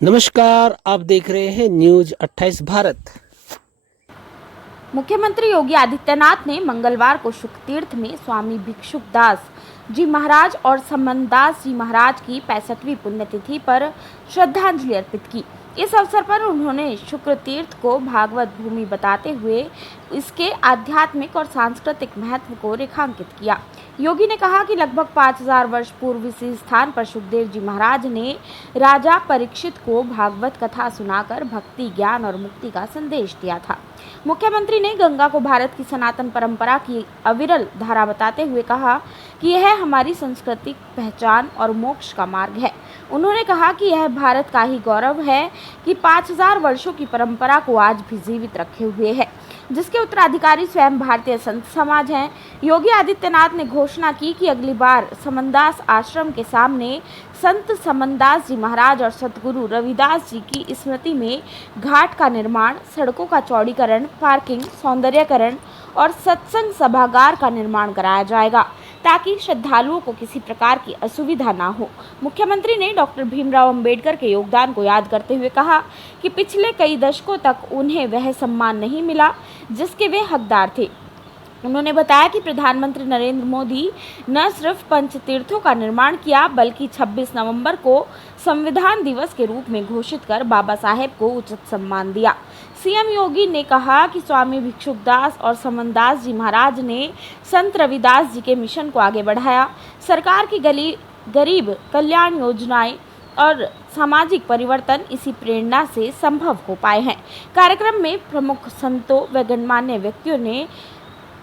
नमस्कार, आप देख रहे हैं न्यूज 28 भारत। मुख्यमंत्री योगी आदित्यनाथ ने मंगलवार को शुकतीर्थ में स्वामी भिक्षुकदास जी महाराज और समनदास जी महाराज की 65वीं पुण्यतिथि पर श्रद्धांजलि अर्पित की। इस अवसर पर उन्होंने शुक्रतीर्थ को भागवत भूमि बताते हुए इसके आध्यात्मिक और सांस्कृतिक महत्व को रेखांकित किया। योगी ने कहा कि लगभग 5000 वर्ष पूर्व इसी स्थान पर सुखदेव जी महाराज ने राजा परीक्षित को भागवत कथा सुनाकर भक्ति, ज्ञान और मुक्ति का संदेश दिया था। मुख्यमंत्री ने गंगा को भारत की सनातन परंपरा की अविरल धारा बताते हुए कहा कि यह हमारी सांस्कृतिक पहचान और मोक्ष का मार्ग है। उन्होंने कहा कि यह भारत का ही गौरव है कि 5000 वर्षों की परंपरा को आज भी जीवित रखे हुए है, जिसके उत्तराधिकारी स्वयं भारतीय संत समाज हैं। योगी आदित्यनाथ ने घोषणा की कि अगली बार समनदास आश्रम के सामने संत समनदास जी महाराज और सतगुरु रविदास जी की स्मृति में घाट का निर्माण, सड़कों का चौड़ीकरण, पार्किंग, सौंदर्यकरण और सत्संग सभागार का निर्माण कराया जाएगा ताकि श्रद्धालुओं को किसी प्रकार की असुविधा ना हो। मुख्यमंत्री ने डॉक्टर भीमराव अंबेडकर के योगदान को याद करते हुए कहा कि पिछले कई दशकों तक उन्हें वह सम्मान नहीं मिला जिसके वे हकदार थे। उन्होंने बताया कि प्रधानमंत्री नरेंद्र मोदी न सिर्फ पंचतीर्थों का निर्माण किया बल्कि 26 नवंबर को संविधान दिवस के रूप में घोषित कर बाबा साहेब को उचित सम्मान दिया। सीएम योगी ने कहा कि स्वामी भिक्षुकदास और समनदास जी महाराज ने संत रविदास जी के मिशन को आगे बढ़ाया। सरकार की गरीब कल्याण योजनाएं और सामाजिक परिवर्तन इसी प्रेरणा से संभव हो पाए हैं। कार्यक्रम में प्रमुख संतों व गणमान्य व्यक्तियों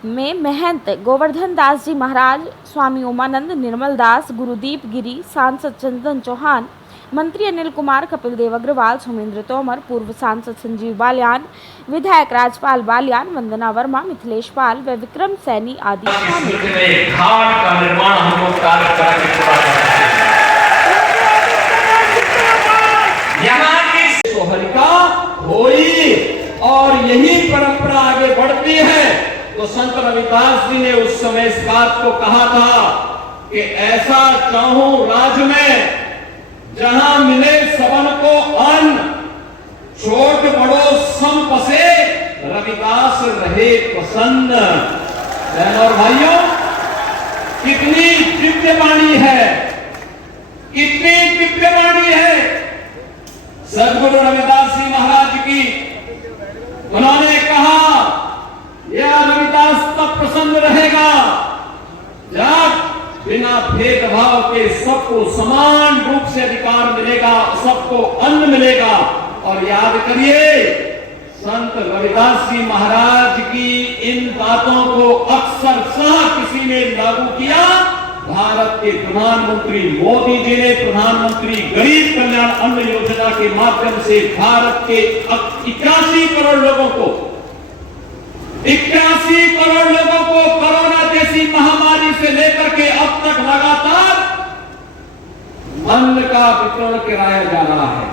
में महंत गोवर्धन दास जी महाराज, स्वामी उमानंद, निर्मल दास, गुरुदीप गिरी, सांसद चंदन चौहान, मंत्री अनिल कुमार, कपिल देव अग्रवाल, सोमेंद्र तोमर, पूर्व सांसद संजीव बालियान, विधायक राजपाल बालियान, वंदना वर्मा, मिथिलेश पाल व विक्रम सैनी आदि शामिल थे। घाट का निर्माण हम लोग कार्य करके पूरा करते हैं। यहाँ की सोहरिका होई और यही परंपरा आगे बढ़ती है। तो संत रविदास जी ने उस समय इस बात को कहा था कि ऐसा चाहूं राज में जहां मिले सबन को अन्न, छोट बड़ो सम पसे, रविदास रहे प्रसन्न। बहनों और भाइयों, कितनी दिव्य वाणी है, कितनी दिव्य वाणी है सदगुरु रविदास जी महाराज की। उन्होंने कहा यह रविदास तब प्रसन्न रहेगा जब बिना भेदभाव के सबको समान रूप से अधिकार मिलेगा, सबको अन्न मिलेगा। और याद करिए, संत रविदास जी महाराज की इन बातों को अक्सर किसी ने लागू किया। भारत के प्रधानमंत्री मोदी जी ने प्रधानमंत्री गरीब कल्याण अन्न योजना के माध्यम से भारत के 81 करोड़ लोगों को 81 करोड़ लोगों को कोरोना जैसी महामारी से लेकर के अब तक लगातार अन्न का वितरण कराया जा रहा है।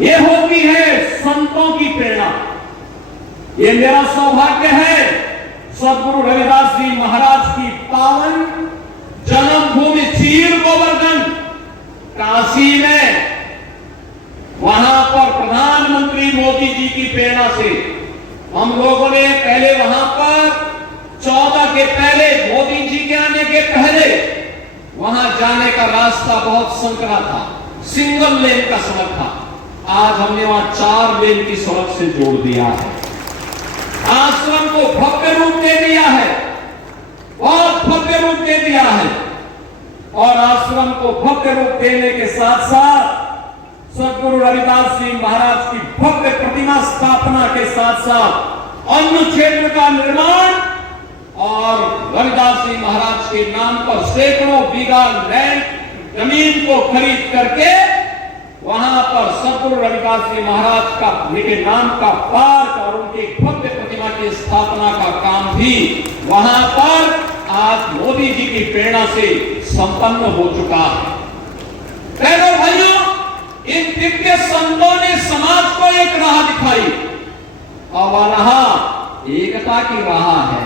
ये होती है संतों की प्रेरणा। ये मेरा सौभाग्य है सदगुरु रविदास जी महाराज की पावन जन्मभूमि चीर गोवर्धन काशी में, वहां पर प्रधानमंत्री मोदी जी की प्रेरणा से हम लोगों ने पहले वहां पर 14 के पहले, मोदी जी के आने के पहले वहां जाने का रास्ता बहुत संकरा था, सिंगल लेन का सड़क था। आज हमने वहां 4 लेन की सड़क से जोड़ दिया है। आश्रम को भव्य रूप दे दिया है, बहुत भव्य रूप दे दिया है। और आश्रम को भव्य रूप देने के साथ साथ सदगुरु रविदास जी महाराज की भव्य प्रतिमा स्थापना के साथ साथ अन्न क्षेत्र का निर्माण और रविदास जी महाराज के नाम पर सैकड़ों बीघा लैंड जमीन को खरीद करके वहां पर सदगुरु रविदास जी महाराज का उनके नाम का पार्क और उनकी भव्य प्रतिमा की स्थापना का काम भी वहां पर आज मोदी जी की प्रेरणा से संपन्न हो चुका है। बहनों भाइयों, इन दिव्य संतों ने समाज को एक राह दिखाई और वह राह एकता की राह है।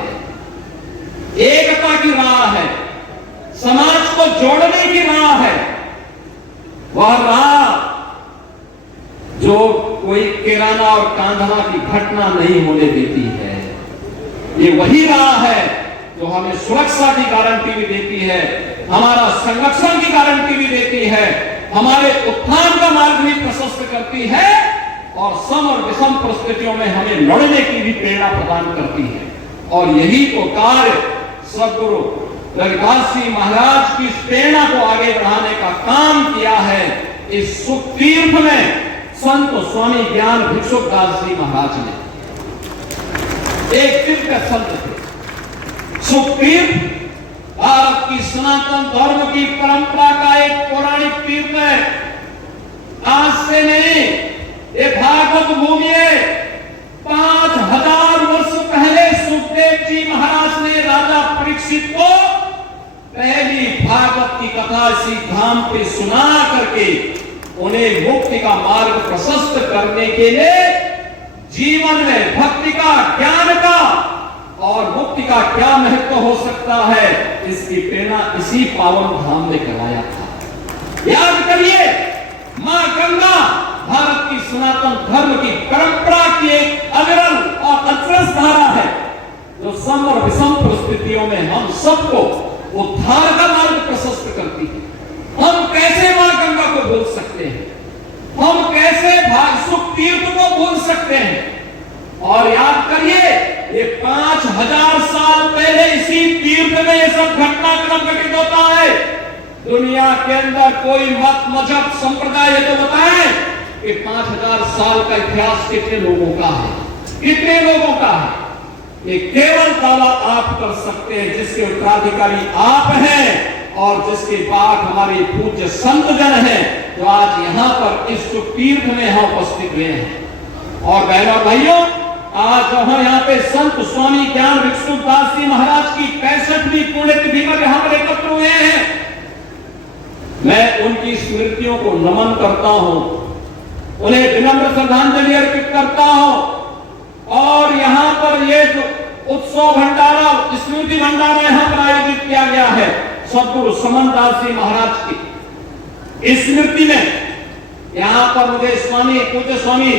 एकता की राह है, समाज को जोड़ने की राह है। वह राह जो कोई किराना और कांधना की घटना नहीं होने देती है। ये वही राह है जो हमें सुरक्षा की गारंटी भी देती है, हमारा संरक्षण की गारंटी भी देती है, हमारे उत्थान का मार्ग भी प्रशस्त करती है और सम और विषम परिस्थितियों में हमें लड़ने की भी प्रेरणा प्रदान करती है। और यही तो कार्य सदगुरु रविदास जी महाराज की प्रेरणा को आगे बढ़ाने का काम किया है। इस सुख तीर्थ में संत स्वामी ज्ञान भिक्षुकदास जी महाराज ने, एक तीर्थ संत थे। सुख तीर्थ भारत की सनातन धर्म की परंपरा का एक पौराणिक तीर्थ है। आज से नहीं, ये भागवत भूमि है। 5000 वर्ष पहले सुखदेव जी महाराज ने राजा परीक्षित को पहली भागवत की कथा इसी धाम पे सुना करके उन्हें मुक्ति का मार्ग प्रशस्त करने के लिए जीवन में भक्ति का, ज्ञान का और मुक्ति का क्या महत्व हो सकता है, इसकी प्रेरणा इसी पावन धाम ने कराया था। याद करिए, मां गंगा भारत की सनातन धर्म की परंपरा की एक अविरल और अग्रस धारा है, जो सम और विषम परिस्थितियों में हम सबको उद्धार का मार्ग प्रशस्त करती है। हम कैसे मां गंगा को भूल सकते हैं? हम कैसे सुख तीर्थ को भूल सकते हैं? और याद करिए, ये 5000 साल पहले इसी तीर्थ में ये सब घटनाक्रम घटित होता है। दुनिया के अंदर कोई मत, मजहब, संप्रदाय ये तो बताएं कि 5000 साल का इतिहास कितने लोगों का है, कितने लोगों का है? ये केवल दावा आप कर सकते हैं जिसके उत्तराधिकारी आप हैं और जिसके बाद हमारे पूज्य संत जन हैं, जो आज यहाँ पर इस तीर्थ में यहाँ उपस्थित हुए हैं। और बहनों भाइयों, आज हम यहाँ पे संत स्वामी ज्ञान भिक्षुकदास जी महाराज की 65वीं पुण्यतिथि पर यहाँ पर एकत्र हुए हैं। मैं उनकी स्मृतियों को नमन करता हूँ, उन्हें विनम्र श्रद्धांजलि अर्पित करता हूँ। और यहाँ पर ये जो उत्सव भंडारा, स्मृति भंडारा यहाँ पर आयोजित किया गया है सदगुरु समनदास जी महाराज की स्मृति में, यहाँ पर मुझे स्वामी, पूज्य स्वामी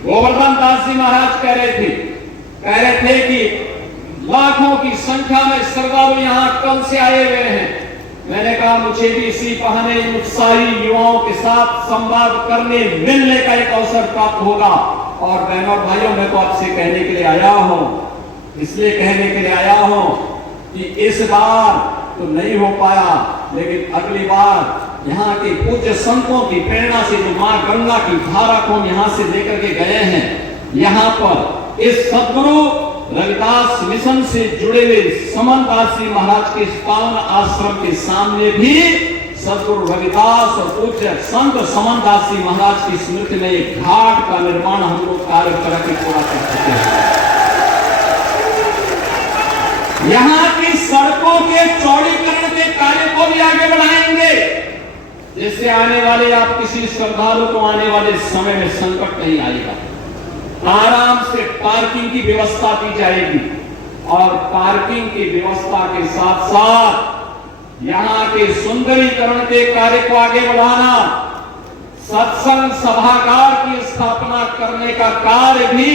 गोवर्धन दास जी महाराज कह रहे थे कि लाखों की संख्या में श्रद्धालु यहाँ कल से आए हुए हैं। मैंने कहा मुझे भी इसी बहाने उत्साही युवाओं के साथ संवाद करने, मिलने का एक अवसर प्राप्त होगा। और बहनों और भाइयों, मैं तो आपसे कहने के लिए आया हूं, इसलिए कहने के लिए आया हूं कि इस बार तो नहीं हो पाया, लेकिन अगली बार यहाँ के पूज्य संतों की प्रेरणा से जो मां गंगा की धारा को यहाँ से लेकर के गए हैं, यहाँ पर इस सदगुरु रविदास मिशन से जुड़े हुए समनदास जी महाराज के पावन आश्रम के सामने भी सदगुरु रविदास और पूज्य संत समनदास जी महाराज की स्मृति में एक घाट का निर्माण हम लोग कार्य करके पूरा कर चुके हैं। यहाँ की सड़कों के चौड़ीकरण के कार्य को भी आगे बढ़ाएंगे, जिससे आने वाले आप किसी श्रद्धालु को आने वाले समय में संकट नहीं आएगा। आराम से पार्किंग की व्यवस्था की जाएगी और पार्किंग की व्यवस्था के साथ साथ यहाँ के सुंदरीकरण के कार्य को आगे बढ़ाना, सत्संग सभागार की स्थापना करने का कार्य भी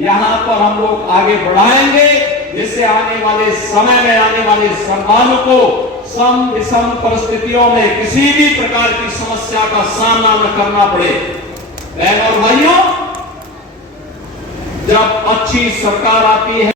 यहाँ पर हम लोग आगे बढ़ाएंगे, जिससे आने वाले समय में आने वाले श्रद्धालु को सम विषम परिस्थितियों में किसी भी प्रकार की समस्या का सामना न करना पड़े। बहनों और भाइयों, जब अच्छी सरकार आती है